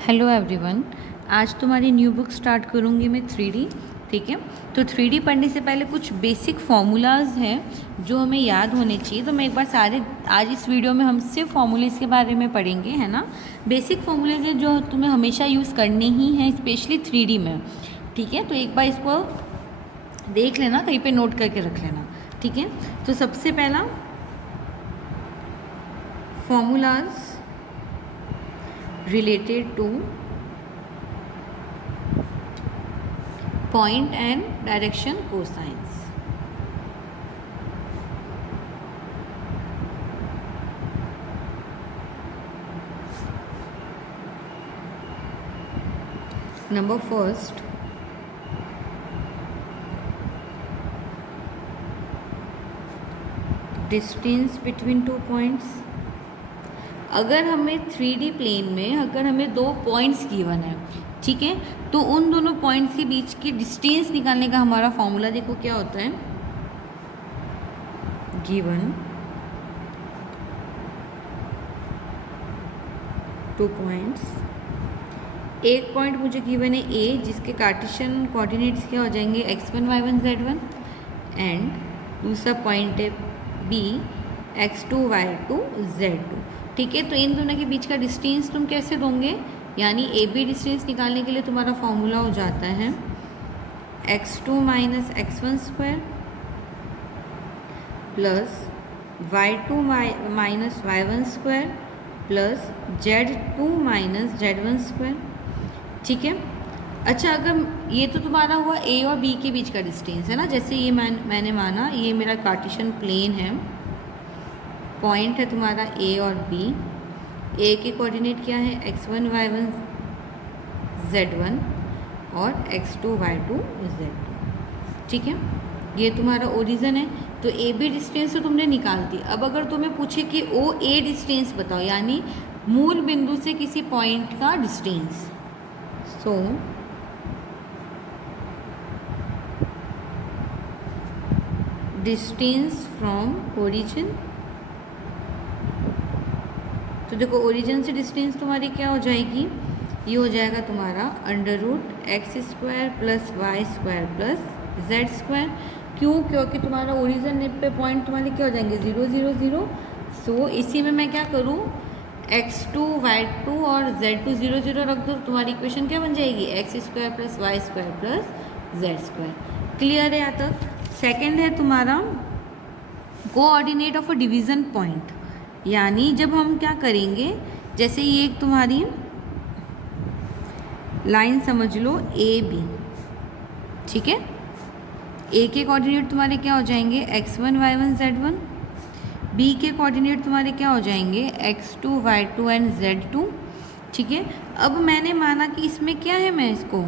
Hello everyone. आज तुम्हारी new book start करूँगी मैं 3D। ठीक है, तो 3D पढ़ने से पहले कुछ बेसिक फार्मूलाज हैं जो हमें याद होने चाहिए। तो मैं एक बार आज इस वीडियो में हम सिर्फ फार्मूलेस के बारे में पढ़ेंगे, है ना। बेसिक फार्मूलेज हैं जो तुम्हें हमेशा यूज़ करने ही हैं, स्पेशली 3D में। ठीक है, तो एक बार इसको देख लेना, कहीं पे नोट करके रख लेना। ठीक है, तो सबसे पहला formulas related to point and direction cosines. Number first, distance between two points. अगर हमें 3D प्लेन में अगर हमें दो पॉइंट्स गिवन है, ठीक है, तो उन दोनों पॉइंट्स के बीच की डिस्टेंस निकालने का हमारा फॉर्मूला देखो क्या होता है। गिवन टू पॉइंट्स, एक पॉइंट मुझे गिवन है ए, जिसके कार्टेशियन कोऑर्डिनेट्स क्या हो जाएंगे x1 y1 z1, एंड दूसरा पॉइंट है बी x2 y2 z2। ठीक है, तो इन दोनों के बीच का डिस्टेंस तुम कैसे दोगे, यानी ए बी डिस्टेंस निकालने के लिए तुम्हारा फॉर्मूला हो जाता है x2 minus x1 square plus y2 minus y1 square plus z2 minus z1 square. ठीक है, अच्छा, अगर ये तो तुम्हारा हुआ ए और बी के बीच का डिस्टेंस है ना। जैसे ये मैंने माना ये मेरा कार्टेशियन प्लेन है, पॉइंट है तुम्हारा ए और बी। ए के कोऑर्डिनेट क्या है x1 y1 z1 और x2 y2 z2। ठीक है, ये तुम्हारा ओरिजिन है, तो ए बी डिस्टेंस तो तुमने निकाल दी। अब अगर तुम्हें पूछे कि ओ ए डिस्टेंस बताओ, यानी मूल बिंदु से किसी पॉइंट का distance, so distance from origin. तो देखो ओरिजिन से डिस्टेंस तुम्हारी क्या हो जाएगी, ये हो जाएगा तुम्हारा √x² plus y square plus z square. क्यों? क्योंकि तुम्हारा ओरिजिन पे पॉइंट तुम्हारे क्या हो जाएंगे 0 0 0। सो इसी में मैं क्या करूँ, x2 y2 और z2 0 0 रख दो, तुम्हारी इक्वेशन क्या बन जाएगी x² plus y square plus z square. Clear है यहाँ तक। सेकेंड है तुम्हारा coordinate of a division point, यानी जब हम क्या करेंगे, जैसे ये एक तुम्हारी लाइन समझ लो ए बी। ठीक है, ए के कोऑर्डिनेट तुम्हारे क्या हो जाएंगे x1 y1 z1, बी के कोऑर्डिनेट तुम्हारे क्या हो जाएंगे x2 y2 एंड z2। ठीक है, अब मैंने माना कि इसमें क्या है, मैं इसको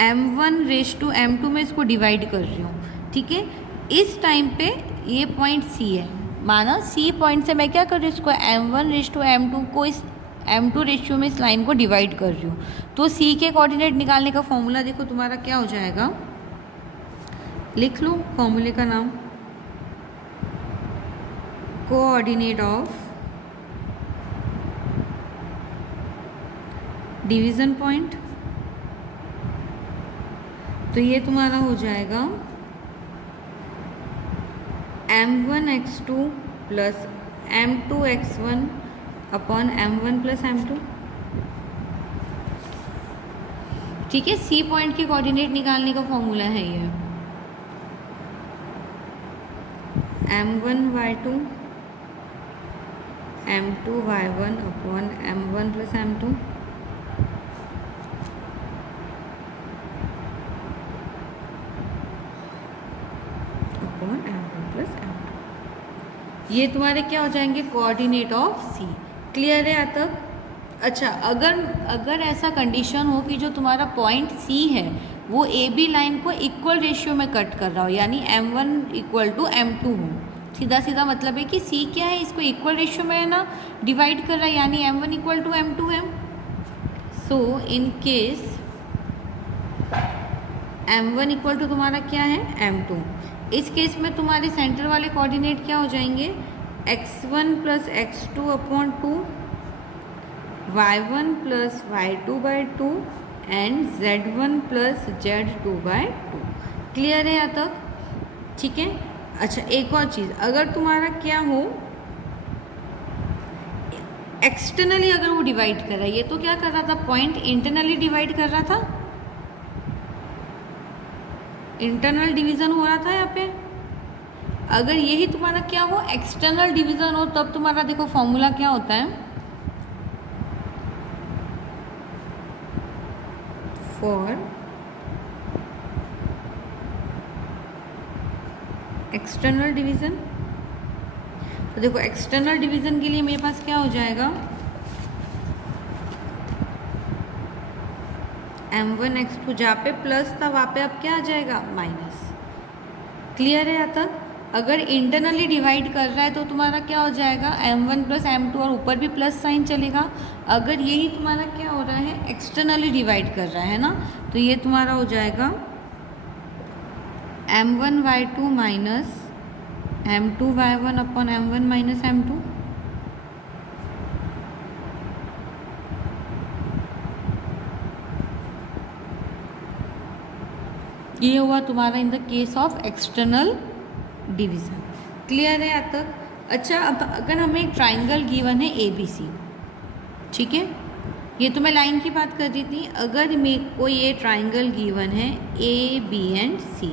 m1/m2 में इसको डिवाइड कर रही हूँ। ठीक है, इस टाइम पे ये पॉइंट सी है, माना सी पॉइंट से मैं क्या कर रही हूँ, इसको m1/m2 को इस m2 रेशियो में इस लाइन को डिवाइड कर रही हूँ। तो सी के कोऑर्डिनेट निकालने का फॉर्मूला देखो तुम्हारा क्या हो जाएगा, लिख लो फॉर्मूले का नाम, कोऑर्डिनेट ऑफ डिवीजन पॉइंट। तो ये तुम्हारा हो जाएगा m1x2 plus m2x1 upon m1 plus m2। ठीक है, सी पॉइंट के कोऑर्डिनेट निकालने का फॉर्मूला है ये m1 y2 m2 y1 upon m1 plus m2। ये तुम्हारे क्या हो जाएंगे कोऑर्डिनेट ऑफ सी। क्लियर है यहाँ तक। अच्छा, अगर ऐसा कंडीशन हो कि जो तुम्हारा पॉइंट सी है वो ए बी लाइन को इक्वल रेशियो में कट कर रहा हो, यानी m1 इक्वल टू m2 हो, सीधा सीधा मतलब है कि सी क्या है, इसको इक्वल रेशियो में ना डिवाइड कर रहा है, यानी m1 इक्वल टू m2 है। So in case m1 equal to तुम्हारा क्या है m2, इस केस में तुम्हारे सेंटर वाले कोऑर्डिनेट क्या हो जाएंगे x1 plus x2 upon 2 y1 plus y2/2 and z1 plus z2/2। Clear है यहाँ तक? ठीक है। अच्छा, एक और चीज़, अगर तुम्हारा क्या हो, एक्सटर्नली अगर वो डिवाइड कर रहा है, ये तो क्या कर रहा था, पॉइंट इंटरनली डिवाइड कर रहा था, इंटरनल डिवीजन हो रहा था यहाँ पे। अगर यही तुम्हारा क्या हो, एक्सटर्नल डिवीजन हो, तब तुम्हारा देखो फॉर्मूला क्या होता है, फॉर एक्सटर्नल डिवीजन। तो देखो एक्सटर्नल डिवीजन के लिए मेरे पास क्या हो जाएगा, m1 x2, जहाँ पे प्लस था वहाँ पे अब क्या आ जाएगा, माइनस। क्लियर है यहाँ तक? अगर इंटरनली डिवाइड कर रहा है तो तुम्हारा क्या हो जाएगा, m1 प्लस m2, और ऊपर भी प्लस साइन चलेगा। अगर यही तुम्हारा क्या हो रहा है, एक्सटर्नली डिवाइड कर रहा है ना, तो ये तुम्हारा हो जाएगा m1y2 minus m2y1 upon m1 minus m2। ये हुआ तुम्हारा in the case of external division. Clear है यहाँ तक? अच्छा, अब अगर हमें एक ट्राइंगल गिवन है ABC, ठीक है, ये तो मैं लाइन की बात कर रही थी। अगर मेरे को ये ट्राइंगल गिवन है AB एंड C,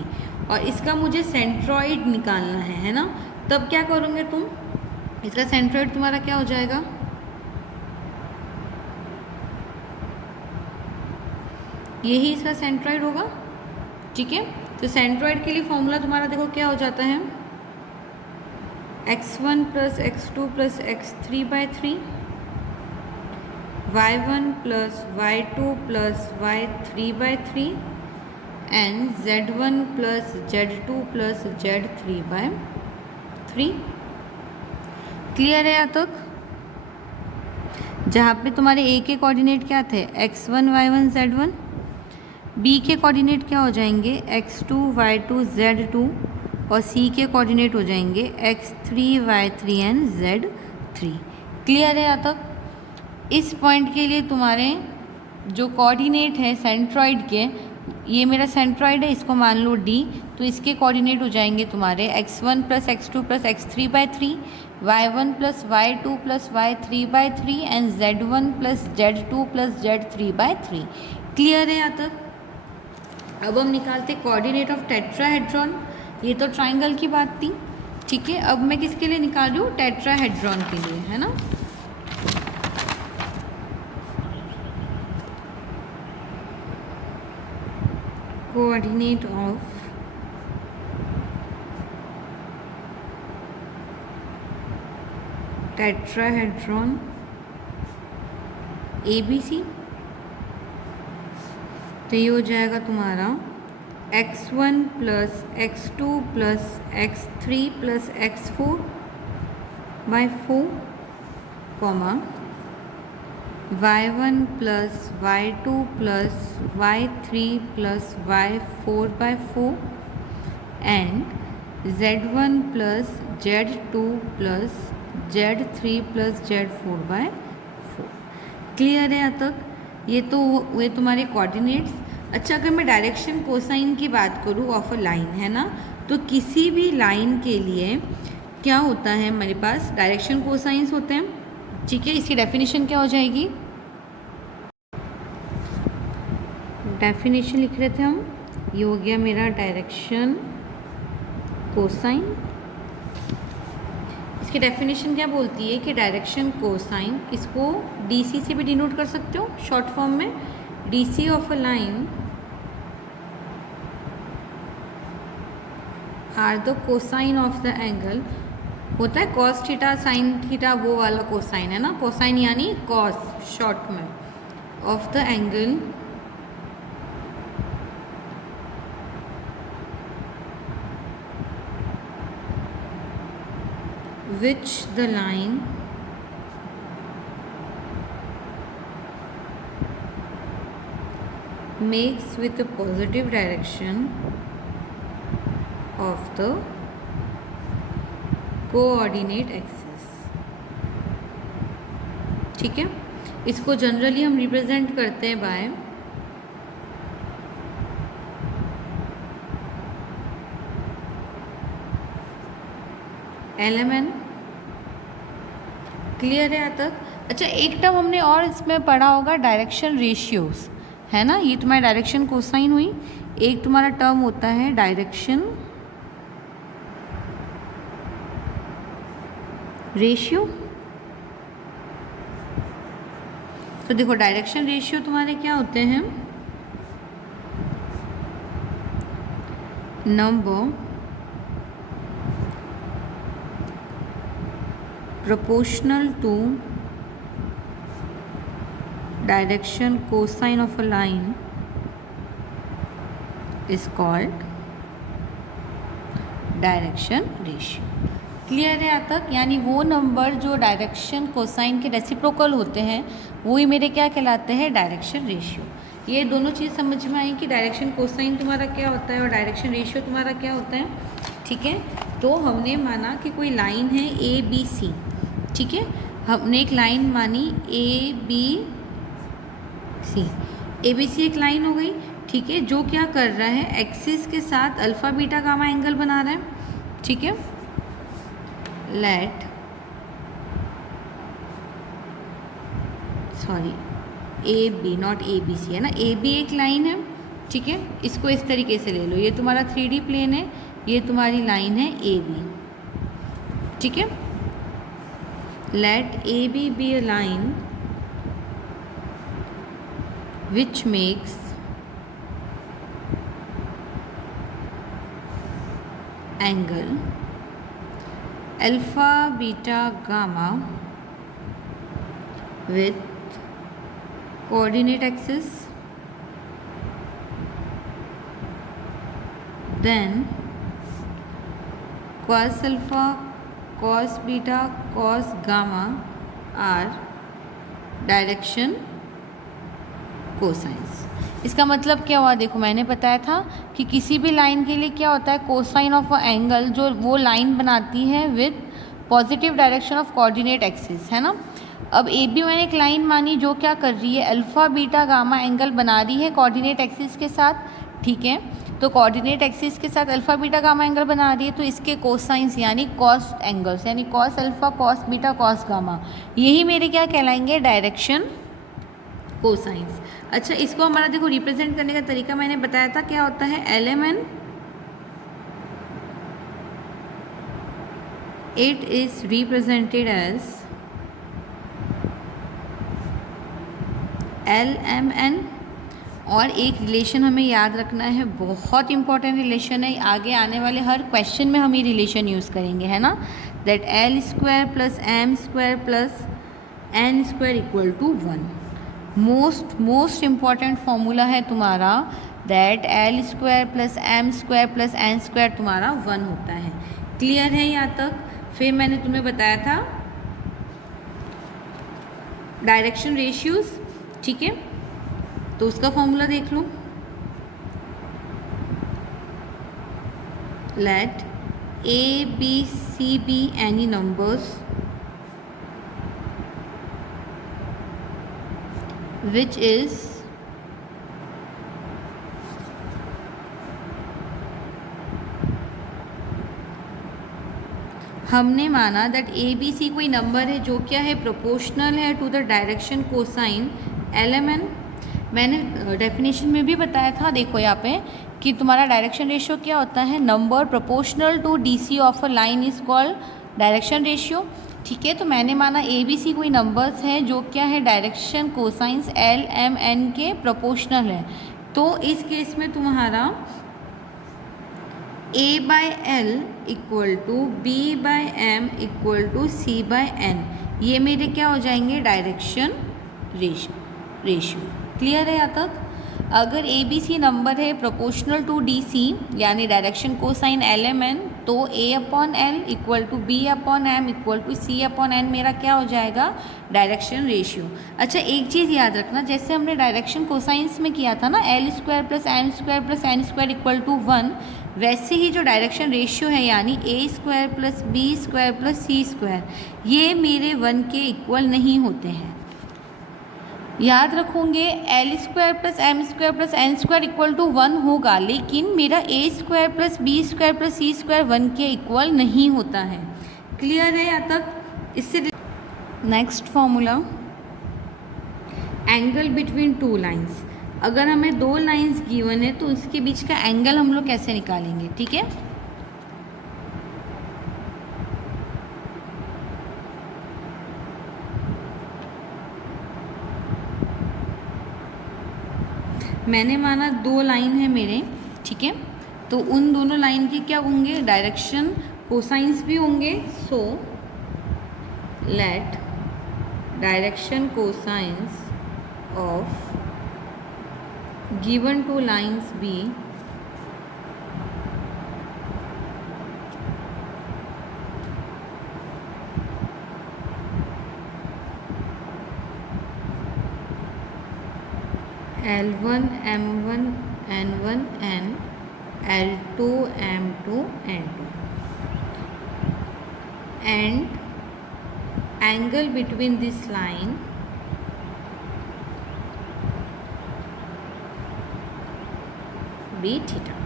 और इसका मुझे सेंट्रॉइड निकालना है ना, तब क्या करोगे तुम, इसका सेंट्रॉइड तुम्हारा क्या हो जाएगा, यही इसका सेंट्रॉइड होगा। ठीक है, तो सेंट्रॉइड के लिए फॉर्मूला तुम्हारा देखो क्या हो जाता है, x1 plus x2 plus x3/3, y1 plus y2 plus y3/3 and z1 plus z2 plus z3/3। Clear है यहाँ तक? जहाँ पे तुम्हारे a के कोऑर्डिनेट क्या थे, x1 y1 z1, b के कोऑर्डिनेट क्या हो जाएंगे, x2 y2 z2, और c के कोऑर्डिनेट हो जाएंगे x3 y3 and z3। Clear है यहाँ तक? इस पॉइंट के लिए तुम्हारे जो कोऑर्डिनेट है सेंट्रॉइड के, ये मेरा सेंट्रॉइड है, इसको मान लो d, तो इसके कोऑर्डिनेट हो जाएंगे तुम्हारे x1 plus x2 plus x3/3, y1 plus y2 plus y3/3 and z1 plus z2 plus z3/3। Clear है यहाँ तक? अब हम निकालते कोऑर्डिनेट ऑफ टेट्राहेड्रॉन। ये तो ट्राइंगल की बात थी, ठीक है। अब मैं किसके लिए निकाल रही हूँ, टेट्राहेड्रॉन के लिए, है ना। कोऑर्डिनेट ऑफ टेट्राहेड्रॉन ABC, तो ये हो जाएगा तुम्हारा x1 plus x2 plus x3 plus x4/4, y1 plus y2 plus y3 plus y4/4 and z1 plus z2 plus z3 plus z4/4। Clear है यहाँ तक? ये तो हुए तुम्हारे कोऑर्डिनेट्स। अच्छा, अगर मैं डायरेक्शन कोसाइन की बात करूँ ऑफ अ लाइन, है ना, तो किसी भी लाइन के लिए क्या होता है, हमारे पास डायरेक्शन कोसाइंस होते हैं। ठीक है, इसकी डेफिनेशन क्या हो जाएगी, डेफिनेशन लिख रहे थे हम, ये हो गया मेरा डायरेक्शन कोसाइन। इसकी डेफिनेशन क्या बोलती है कि डायरेक्शन कोसाइन, इसको DC से भी डिनोट कर सकते हो शॉर्ट फॉर्म में, DC of a line are the cosine of the angle. होता है कॉस थीटा साइन थीटा, वो वाला कोसाइन है ना, कोसाइन यानी कॉस शॉर्ट में, of the angle which the line makes with a positive direction of the coordinate axis। ठीक है, इसको जनरली हम रिप्रेजेंट करते हैं बाय LMN। क्लियर है यहाँ तक? अच्छा, एक टर्म हमने और इसमें पढ़ा होगा, डायरेक्शन रेशियोज, है ना। ये तुम्हारी डायरेक्शन कोसाइन हुई। एक तुम्हारा टर्म होता है डायरेक्शन रेशियो। तो देखो डायरेक्शन रेशियो तुम्हारे क्या होते हैं, number proportional to direction cosine of a line is called direction ratio. Clear है यहाँ तक? यानी वो नंबर जो डायरेक्शन कोसाइन के रेसिप्रोकल होते हैं वो ही मेरे क्या कहलाते हैं, डायरेक्शन रेशियो। ये दोनों चीज़ समझ में आई कि डायरेक्शन कोसाइन तुम्हारा क्या होता है और डायरेक्शन रेशियो तुम्हारा क्या होता है। ठीक है, तो हमने माना कि कोई लाइन है ABC। ठीक है, हमने एक लाइन मानी ABC। ABC एक लाइन हो गई। ठीक है, जो क्या कर रहा है, एक्सिस के साथ अल्फ़ा बीटा गामा एंगल बना रहा है। ठीक है, let sorry AB not ABC, है ना। AB एक लाइन है। ठीक है, इसको इस तरीके से ले लो, ये तुम्हारा 3D प्लेन है, ये तुम्हारी लाइन है AB। ठीक है, let AB be a line which makes angle alpha beta gamma with coordinate axis, then cos alpha cos beta cos gamma are direction cosines. इसका मतलब क्या हुआ, देखो मैंने बताया था कि किसी भी लाइन के लिए क्या होता है, कोसाइन ऑफ अ एंगल जो वो लाइन बनाती है with positive direction of coordinate axis, है ना। अब AB मैंने एक लाइन मानी जो क्या कर रही है, अल्फ़ा बीटा गामा एंगल बना रही है कोऑर्डिनेट एक्सिस के साथ। ठीक है, तो कोऑर्डिनेट एक्सिस के साथ अल्फ़ा बीटा गामा एंगल बना रही है, तो इसके कोसाइंस यानी कॉस एंगल्स, यानी cos alpha cos beta cos gamma, यही मेरे क्या कहलाएंगे, डायरेक्शन कोसाइंस। अच्छा, इसको हमारा देखो रिप्रेजेंट करने का तरीका मैंने बताया था, क्या होता है, LMN। It is represented as LMN। और एक रिलेशन हमें याद रखना है, बहुत इंपॉर्टेंट रिलेशन है, आगे आने वाले हर क्वेश्चन में हम ये रिलेशन यूज़ करेंगे, है ना। That L² plus M² plus N² equal to 1। Most important formula है तुम्हारा, that L² plus M² plus N² तुम्हारा 1 होता है। क्लियर है यहाँ तक? फिर मैंने तुम्हें बताया था डायरेक्शन रेशियोज। ठीक है, तो उसका फॉर्मूला देख लो, late ABC be any numbers which is हमने माना दैट ABC कोई नंबर है जो क्या है, प्रोपोर्शनल है to the direction cosine LMN। मैंने डेफिनेशन में भी बताया था, देखो यहाँ पे कि तुम्हारा डायरेक्शन रेशियो क्या होता है, number proportional to DC of a line is called direction ratio. ठीक है, तो मैंने माना ABC कोई नंबर्स हैं जो क्या है, डायरेक्शन कोसाइंस LMN के प्रोपोर्शनल है। तो इस केस में तुम्हारा A/L equal to B/M equal to C/N, ये मेरे क्या हो जाएंगे, डायरेक्शन रेशियो। क्लियर है यहाँ तक? अगर ABC नंबर है प्रोपोर्शनल टू DC यानी डायरेक्शन कोसाइन LMN, तो A/L equal to B/M equal to C/N मेरा क्या हो जाएगा, डायरेक्शन रेशियो। अच्छा, एक चीज़ याद रखना, जैसे हमने डायरेक्शन कोसाइंस में किया था ना, L² plus M² plus N² equal to 1, वैसे ही जो डायरेक्शन रेशियो है यानी A² plus B² plus C², ये मेरे 1 के इक्वल नहीं होते हैं। याद रखोगे L square plus M square plus N square equal to 1 होगा, लेकिन मेरा A square plus B square plus C square 1 के इक्वल नहीं होता है। क्लियर है यहाँ तक? इससे next formula, angle between two lines. अगर हमें दो लाइंस गिवन है तो उसके बीच का एंगल हम लोग कैसे निकालेंगे, ठीक है। मैंने माना दो लाइन है मेरे, ठीक है, तो उन दोनों लाइन के क्या होंगे, डायरेक्शन कोसाइंस भी होंगे। So let direction cosines of given two lines be L1 M1 N1 N L2 M2 N2 and angle between this line be theta.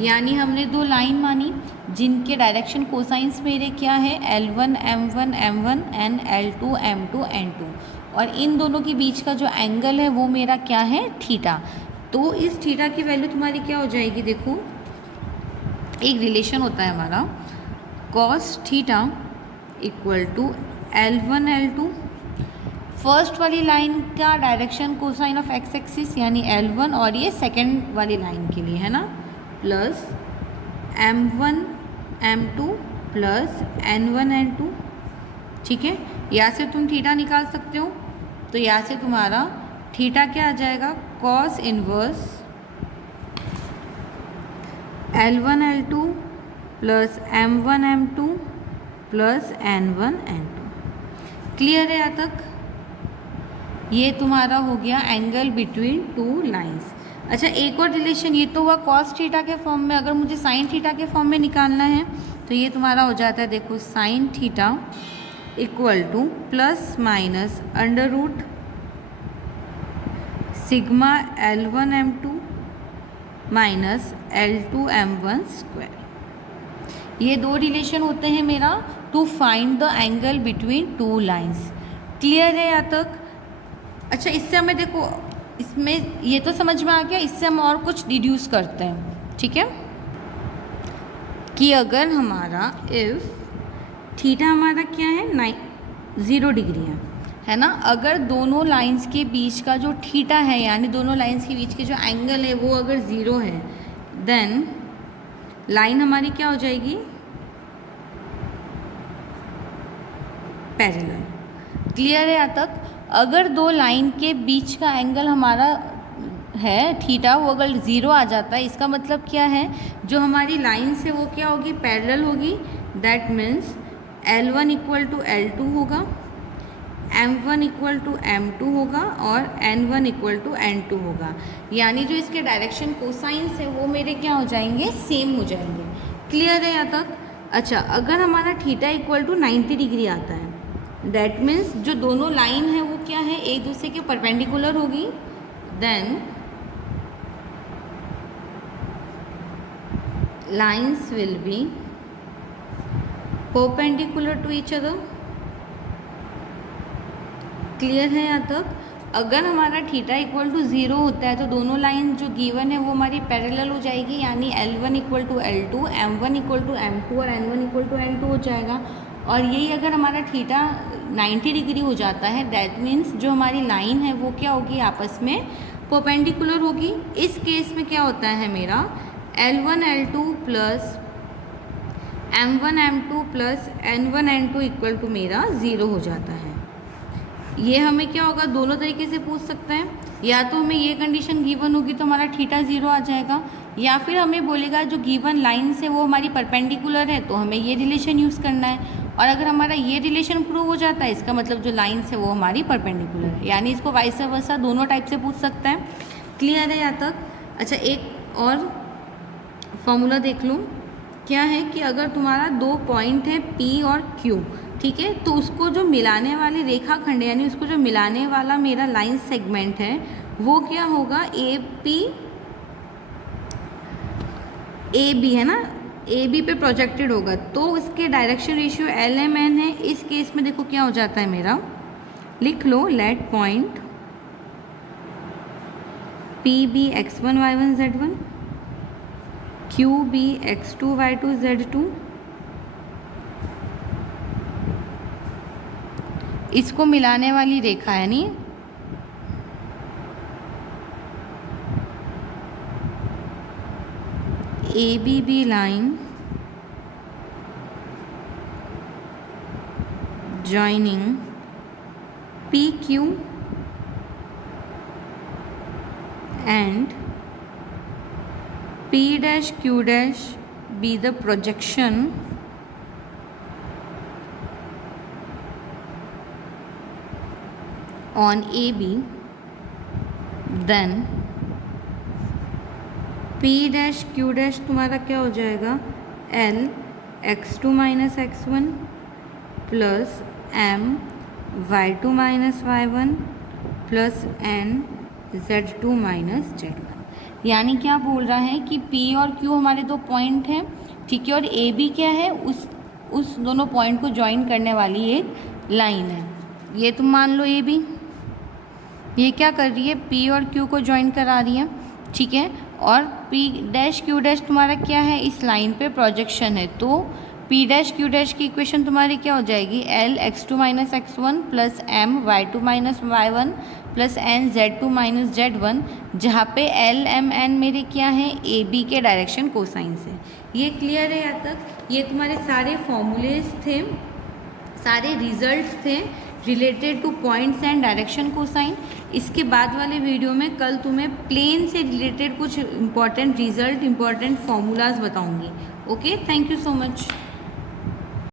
यानी हमने दो लाइन मानी जिनके डायरेक्शन कोसाइंस मेरे क्या है, L1 M1 M1 and L2 M2 N2, और इन दोनों के बीच का जो एंगल है वो मेरा क्या है, थीटा। तो इस थीटा की वैल्यू तुम्हारी क्या हो जाएगी, देखो एक रिलेशन होता है हमारा cos theta equal to L1 L2, first वाली लाइन का direction cosine of x axis यानी L1, और ये सेकंड वाली लाइन के लिए है ना, plus M1 M2 plus N1 N2, ठीक है। यहाँ से तुम थीटा निकाल सकते हो, तो यहाँ से तुम्हारा थीटा क्या आ जाएगा, cos inverse L1 L2 plus M1 M2 plus N1 N2। Clear है यहाँ तक? ये तुम्हारा हो गया एंगल बिटवीन टू लाइंस। अच्छा, एक और रिलेशन, ये तो हुआ कॉस थीटा के फॉर्म में, अगर मुझे साइन थीटा के फॉर्म में निकालना है तो ये तुम्हारा हो जाता है, देखो sine theta equal to plus minus under root sigma L1 M2 minus L2 M1 square. ये दो रिलेशन होते हैं मेरा to find the angle between two lines. Clear है यहाँ तक? अच्छा, इससे हमें देखो, इसमें ये तो समझ में आ गया, इससे हम और कुछ डिड्यूस करते हैं, ठीक है, कि अगर हमारा इफ़ थीटा हमारा क्या है 0 डिग्री है ना, अगर दोनों लाइंस के बीच का जो थीटा है यानी दोनों लाइंस के बीच के जो एंगल है वो अगर 0 है, देन लाइन हमारी क्या हो जाएगी, पैरेलल। क्लियर है यहाँ तक? अगर दो लाइन के बीच का एंगल हमारा है थीटा, वो अगर 0 आ जाता है, इसका मतलब क्या है, जो हमारी लाइन से वो क्या होगी, पैरेलल होगी। That means L1 equal to L2 होगा, M1 इक्वल टू M2 होगा और N1 इक्वल टू N2 होगा। यानी जो इसके डायरेक्शन कोसाइंस है वो मेरे क्या हो जाएंगे, सेम हो जाएंगे। क्लियर है यहाँ तक? अच्छा, अगर हमारा थीटा इक्वल टू 90 डिग्री आता है, दैट मीन्स जो दोनों लाइन है वो क्या है, एक दूसरे के परपेंडिकुलर होगी, then lines will be perpendicular to each other. Clear है यहाँ तक? अगर हमारा थीटा इक्वल टू 0 होता है तो दोनों लाइन जो गिवन है वो हमारी पैरेलल हो जाएगी, यानी L1 equal to L2, M1 equal to M2 और N1 इक्वल टू N2 हो जाएगा। और यही अगर हमारा थीटा 90 डिग्री हो जाता है, दैट मीन्स जो हमारी लाइन है वो क्या होगी, आपस में परपेंडिकुलर होगी। इस केस में क्या होता है, मेरा L1 L2 plus M1 M2 plus N1 N2 equal to मेरा 0 हो जाता है। ये हमें क्या होगा, दोनों तरीके से पूछ सकते हैं, या तो हमें ये कंडीशन गिवन होगी तो हमारा थीटा 0 आ जाएगा, या फिर हमें बोलेगा जो गिवन लाइन से वो हमारी परपेंडिकुलर है तो हमें ये रिलेशन यूज़ करना है। और अगर हमारा ये रिलेशन प्रूव हो जाता है, इसका मतलब जो लाइन है वो हमारी परपेंडिकुलर है, यानी इसको वाइस वर्सा दोनों टाइप से पूछ सकते हैं। क्लियर है यहाँ तक? अच्छा, एक और फॉर्मूला देख लूँ, क्या है कि अगर तुम्हारा दो पॉइंट है P और Q, ठीक है। तो उसको जो मिलाने वाली रेखाखंड यानी उसको जो मिलाने वाला मेरा लाइन सेगमेंट है वो क्या होगा, ए बी है ना, ए बी पे प्रोजेक्टेड होगा। तो इसके डायरेक्शन रेशियो LMN है। इस केस में देखो क्या हो जाता है मेरा, लिख लो, let point PB x1 y1 z1, QB x2 y2 z2, इसको मिलाने वाली रेखा है नहीं, ABB line joining PQ and P dash Q dash be the projection on AB, then P dash Q dash तुम्हारा क्या हो जाएगा, L x2 minus x1 plus M y2 minus y1 plus N z2 minus z1। यानी क्या बोल रहा है कि P और Q हमारे दो पॉइंट हैं, ठीक है, और AB क्या है, उस दोनों पॉइंट को ज्वाइन करने वाली एक लाइन है। ये तुम मान लो AB, ये क्या कर रही है, P और Q को ज्वाइन करा रही है, ठीक है, और P डैश Q डैश तुम्हारा क्या है, इस लाइन पे प्रोजेक्शन है। तो P डैश Q डैश की इक्वेशन तुम्हारी क्या हो जाएगी, L x2 minus x1 plus M y2 minus y1 plus N z2 minus z1, जहाँ पे L M N मेरे क्या हैं, AB के डायरेक्शन कोसाइंस है। ये क्लियर है यहाँ तक। ये तुम्हारे सारे फॉर्मूलेज थे, सारे रिजल्ट्स थे related two points and direction cosine. इसके बाद वाले वीडियो में कल तुम्हें प्लेन से रिलेटेड कुछ इंपॉर्टेंट रिजल्ट, इंपॉर्टेंट फॉर्मूलाज बताऊंगी। Okay, thank you so much.